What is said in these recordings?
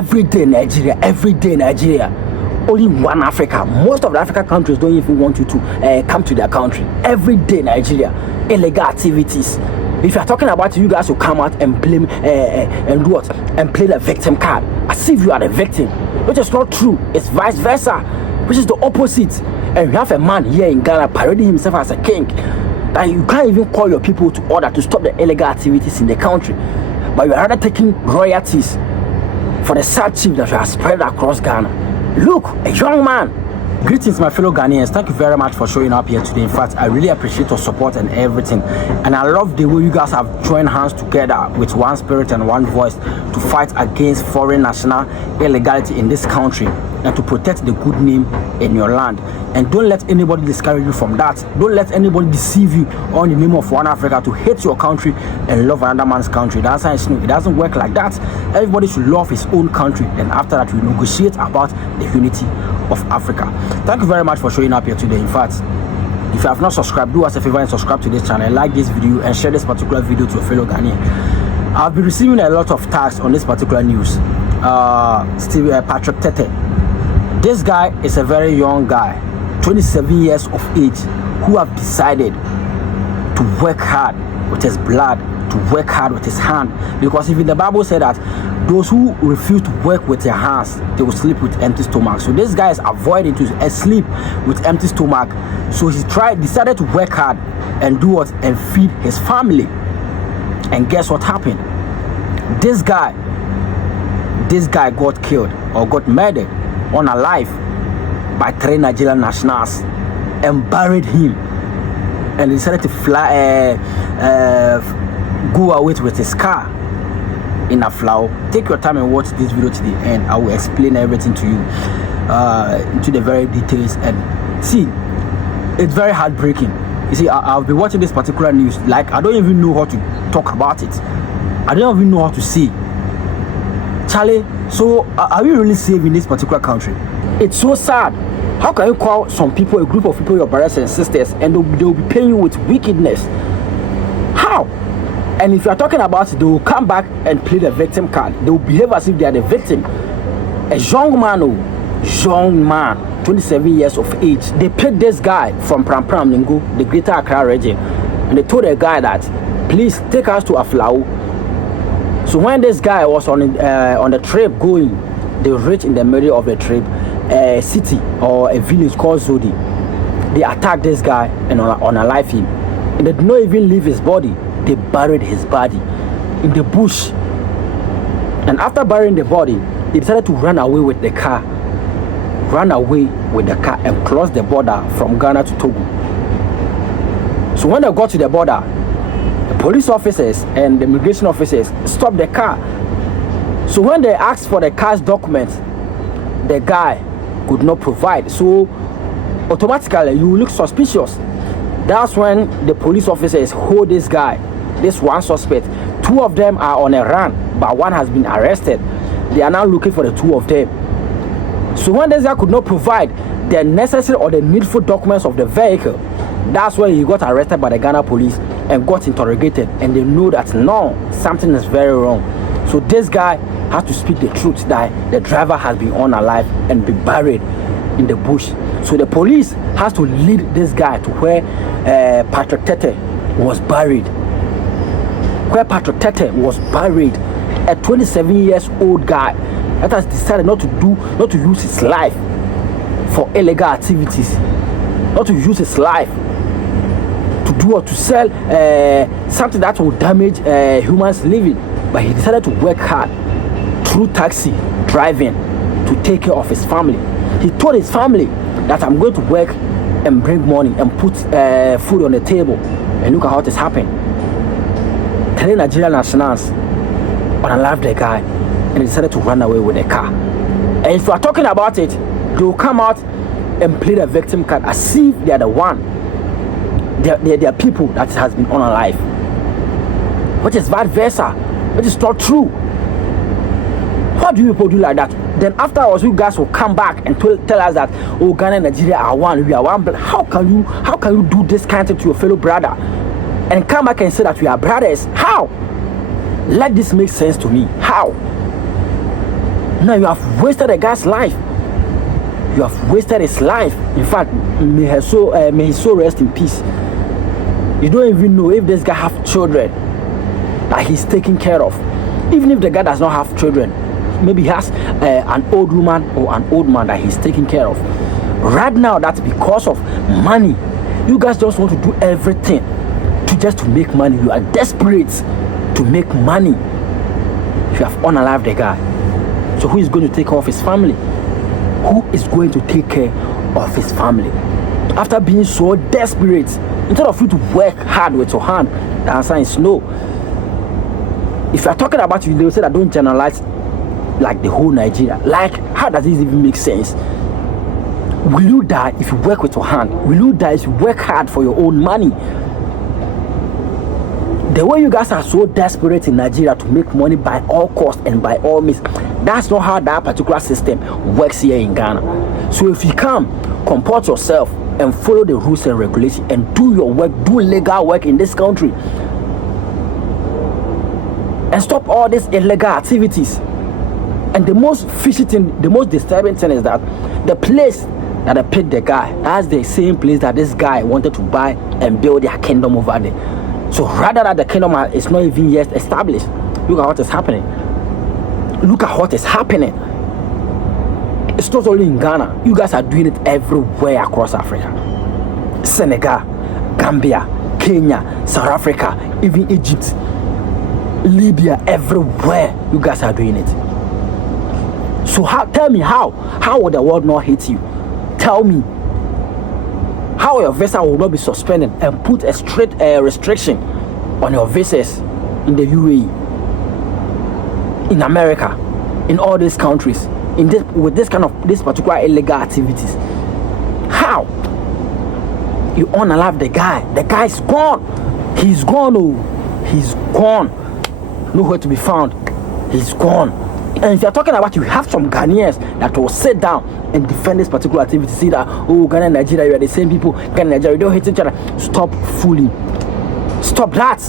every day Nigeria, only one Africa. Most of the African countries don't even want you to come to their country. Every day Nigeria, illegal activities. If you are talking about it, you guys will come out and blame and do what? And play the victim card as if you are the victim, which is not true. It's vice versa, which is the opposite. And you have a man here in Ghana parading himself as a king, that you can't even call your people to order to stop the illegal activities in the country, but you are rather taking royalties for the sad chief that you have spread across Ghana. Look, a young man. Greetings, my fellow Ghanaians. Thank you very much for showing up here today. In fact, I really appreciate your support and everything, and I love the way you guys have joined hands together with one spirit and one voice to fight against foreign national illegality in this country and to protect the good name in your land. And don't let anybody discourage you from that. Don't let anybody deceive you on the name of one Africa to hate your country and love another man's country. That's how it doesn't work like that. Everybody should love his own country, and after that we negotiate about the unity of Africa. Thank you very much for showing up here today. In fact, if you have not subscribed, do us a favor and subscribe to this channel, like this video and share this particular video to a fellow Ghanaian. I've been receiving a lot of tags on this particular news. Patrick Tetten. This guy is a very young guy, 27 years of age, who have decided to work hard with his blood, to work hard with his hand, because even the Bible said that those who refuse to work with their hands, they will sleep with empty stomach. So this guy is avoiding to sleep with empty stomach. So he decided to work hard and do what? And feed his family. And guess what happened? This guy got killed or got murdered unalive by 3 Nigerian nationals and buried him, and decided to go away with his car in Aflao. Take your time and watch this video to the end. I will explain everything to you into the very details. And see, it's very heartbreaking. You see, I'll be watching this particular news, like I don't even know how to talk about it. I don't even know how to say, Charlie, so are we really safe in this particular country? It's so sad. How can you call some people, a group of people, your brothers and sisters, and they'll be paying you with wickedness? How? And if you are talking about it, they will come back and play the victim card. They will behave as if they are the victim. A young man, 27 years of age. They picked this guy from Prampram, the Greater Accra region, and they told the guy that, please take us to Aflao. So when this guy was on the trip going, they reached in the middle of the trip a city or a village called Zodi. They attacked this guy and unalive him. And they did not even leave his body. They buried his body in the bush. And after burying the body, they decided to run away with the car. And cross the border from Ghana to Togo. So when they got to the border, the police officers and the immigration officers stopped the car. So when they asked for the car's documents, the guy could not provide. So automatically you look suspicious. That's when the police officers hold this guy, this one suspect. 2 of them are on a run, but one has been arrested. They are now looking for the 2 of them. So when this guy could not provide the necessary or the needful documents of the vehicle, that's when he got arrested by the Ghana police and got interrogated, and they know that no, something is very wrong. So this guy has to speak the truth that the driver has been unalive and been buried in the bush. So the police has to lead this guy to where Patrick Tetten was buried. Where Patrick Tetten was buried, a 27 years old guy that has decided not to use his life for illegal activities, not to use his life to do or to sell something that will damage humans living, but he decided to work hard through taxi driving to take care of his family. He told his family that I'm going to work and bring money and put food on the table, and look at how it has happened. 3 Nigerian nationals unalived the guy and decided to run away with the car. And if you are talking about it, they will come out and play the victim card as if they are the one. They are people that has been unalive, which is vice versa, which is not true. How do you people do like that? Then afterwards, you guys will come back and tell us that, oh, Ghana and Nigeria are one, we are one. But how can you do this kind of thing to your fellow brother and come back and say that we are brothers? How? Let this make sense to me. How? Now you have wasted a guy's life. You have wasted his life. In fact, may his soul rest in peace. You don't even know if this guy have children that he's taking care of. Even if the guy does not have children, maybe he has an old woman or an old man that he's taking care of. Right now, that's because of money. You guys just want to do everything to make money. You are desperate to make money. You have unalived the guy. So who is going to take care of his family? Who is going to take care of his family? After being so desperate, instead of you to work hard with your hand, the answer is no. If you are talking about you, they will say that don't generalize like the whole Nigeria. Like, how does this even make sense? Will you die if you work with your hand? Will you die if you work hard for your own money? The way you guys are so desperate in Nigeria to make money by all costs and by all means, that's not how that particular system works here in Ghana. So if you come, comport yourself and follow the rules and regulations and do your work, do legal work in this country, and stop all these illegal activities. And the most fishy thing, the most disturbing thing is that the place that I picked the guy, that's the same place that this guy wanted to buy and build their kingdom over there. So rather that the kingdom is not even yet established, look at what is happening. Look at what is happening. It's not only in Ghana. You guys are doing it everywhere across Africa. Senegal, Gambia, Kenya, South Africa, even Egypt, Libya, everywhere you guys are doing it. So tell me how will the world not hate you? Tell me how your visa will not be suspended and put a straight restriction on your visas in the UAE, in America, in all these countries, with this particular illegal activities. How? You unalive the guy. The guy is gone. He's gone. Oh, he's gone. Nowhere to be found. He's gone. And if you're talking about, you have some Ghanaians that will sit down and defend this particular activity. See that, oh, Ghana and Nigeria, you are the same people. Ghana and Nigeria, you don't hate each other. Stop fooling. Stop that.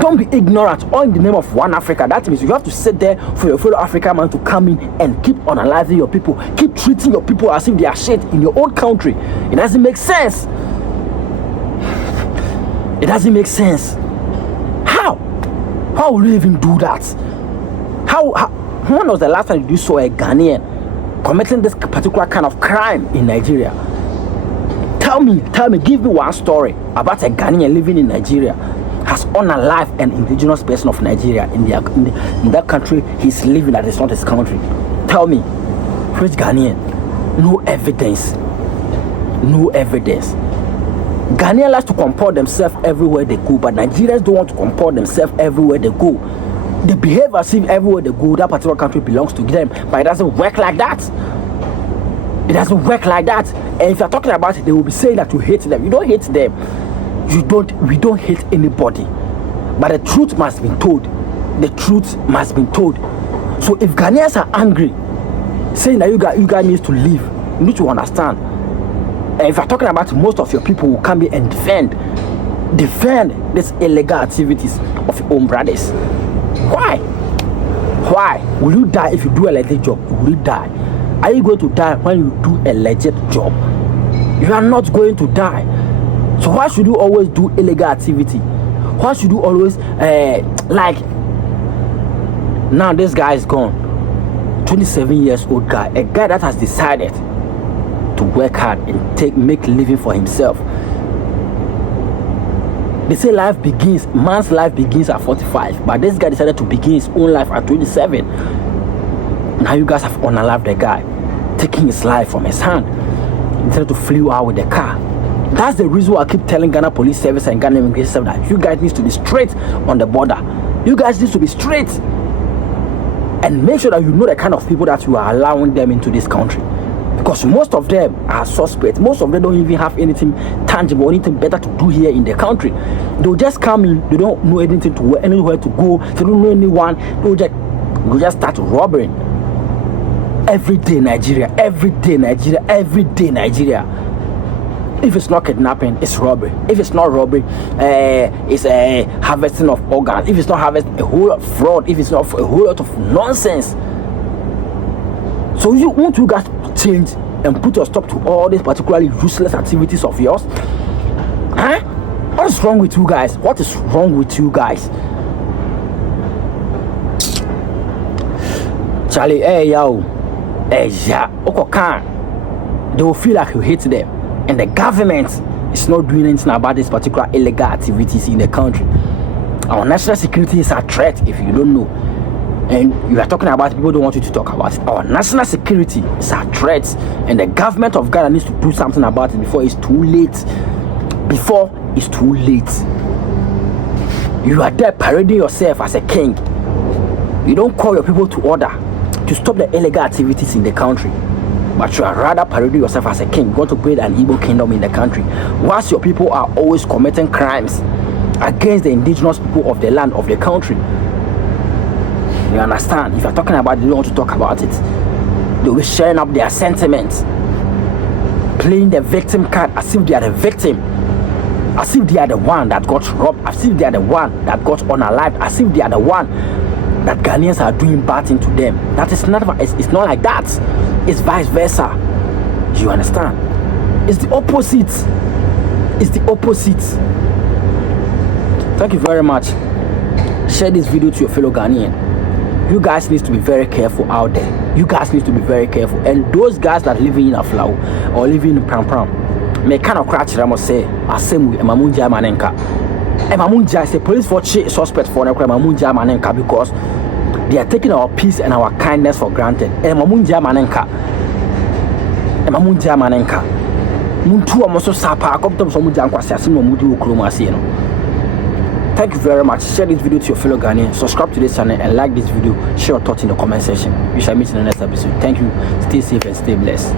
Don't be ignorant. All in the name of one Africa. That means you have to sit there for your fellow African man to come in and keep unaliving your people. Keep treating your people as if they are shit in your own country. It doesn't make sense. It doesn't make sense. How? How will you even do that? When was the last time you saw a Ghanaian committing this particular kind of crime in Nigeria? Tell me, give me one story about a Ghanaian living in Nigeria has unalived an indigenous person of Nigeria in that country he's living that is not his country. Tell me, which Ghanaian? No evidence. No evidence. Ghanaians like to comport themselves everywhere they go, but Nigerians don't want to comport themselves everywhere they go. They behave as if everywhere they go, that particular country belongs to them, but it doesn't work like that. It doesn't work like that. And if you're talking about it, they will be saying that you hate them. You don't hate them. We don't hate anybody. But the truth must be told. The truth must be told. So if Ghanaians are angry, saying that you guys need to leave, you need to understand. And if you're talking about most of your people who come here and defend these illegal activities of your own brothers. Why? Will you die if you do a legit job? Will you die? Are you going to die when you do a legit job? You are not going to die. So why should you always do illegal activity? Why should you always like? Now this guy is gone. 27 years old guy, a guy that has decided to work hard and make a living for himself. They say man's life begins at 45, but this guy decided to begin his own life at 27. Now you guys have unalived the guy, taking his life from his hand, instead to flew out with the car. That's the reason why I keep telling Ghana Police Service and Ghana Immigration Service that you guys need to be straight on the border. You guys need to be straight and make sure that you know the kind of people that you are allowing them into this country. Because most of them are suspects. Most of them don't even have anything tangible, anything better to do here in the country. They'll just come in. They don't know anything to anywhere to go. They don't know anyone. They'll just start robbing. Every day Nigeria. Every day Nigeria. Every day Nigeria. If it's not kidnapping, it's robbery. If it's not robbery, it's a harvesting of organs. If it's not harvesting, a whole lot of fraud. If it's not a whole lot of nonsense. So you want you guys to change and put a stop to all these particularly useless activities of yours? Huh? What is wrong with you guys? What is wrong with you guys? Charlie, hey yo, hey yeah, they will feel like you hate them, and the government is not doing anything about this particular illegal activities in the country. Our national security is a threat, if you don't know, and you are talking about it, people don't want you to talk about it. Our national security is a threat, and the government of Ghana needs to do something about it before it's too late. Before it's too late. You are there parading yourself as a king. You don't call your people to order to stop the illegal activities in the country, but you are rather parading yourself as a king. You want to build an evil kingdom in the country, whilst your people are always committing crimes against the indigenous people of the land of the country. You understand? If you're talking about it, they don't want to talk about it. They'll be sharing up their sentiments, playing the victim card as if they are the victim, as if they are the one that got robbed, as if they are the one that got unalived, as if they are the one that Ghanaians are doing bad thing to them. That is not, it's not like that. It's vice versa. Do you understand? It's the opposite. It's the opposite. Thank you very much. Share this video to your fellow Ghanaian. You guys need to be very careful out there. You guys need to be very careful. And those guys that living in Aflao or living in Prampram, me kind of crash them say, asemu emamunja manenka. Emamunja is a police for suspect for emamunja manenka because they are taking our peace and our kindness for granted. Emamunja manenka. Emamunja manenka. Muntu amoso sapa akotom so muja nkwase asemu mudi okroma ase no. Thank you very much. Share this video to your fellow Ghanaians. Subscribe to this channel and like this video. Share your thoughts in the comment section. We shall meet in the next episode. Thank you. Stay safe and stay blessed.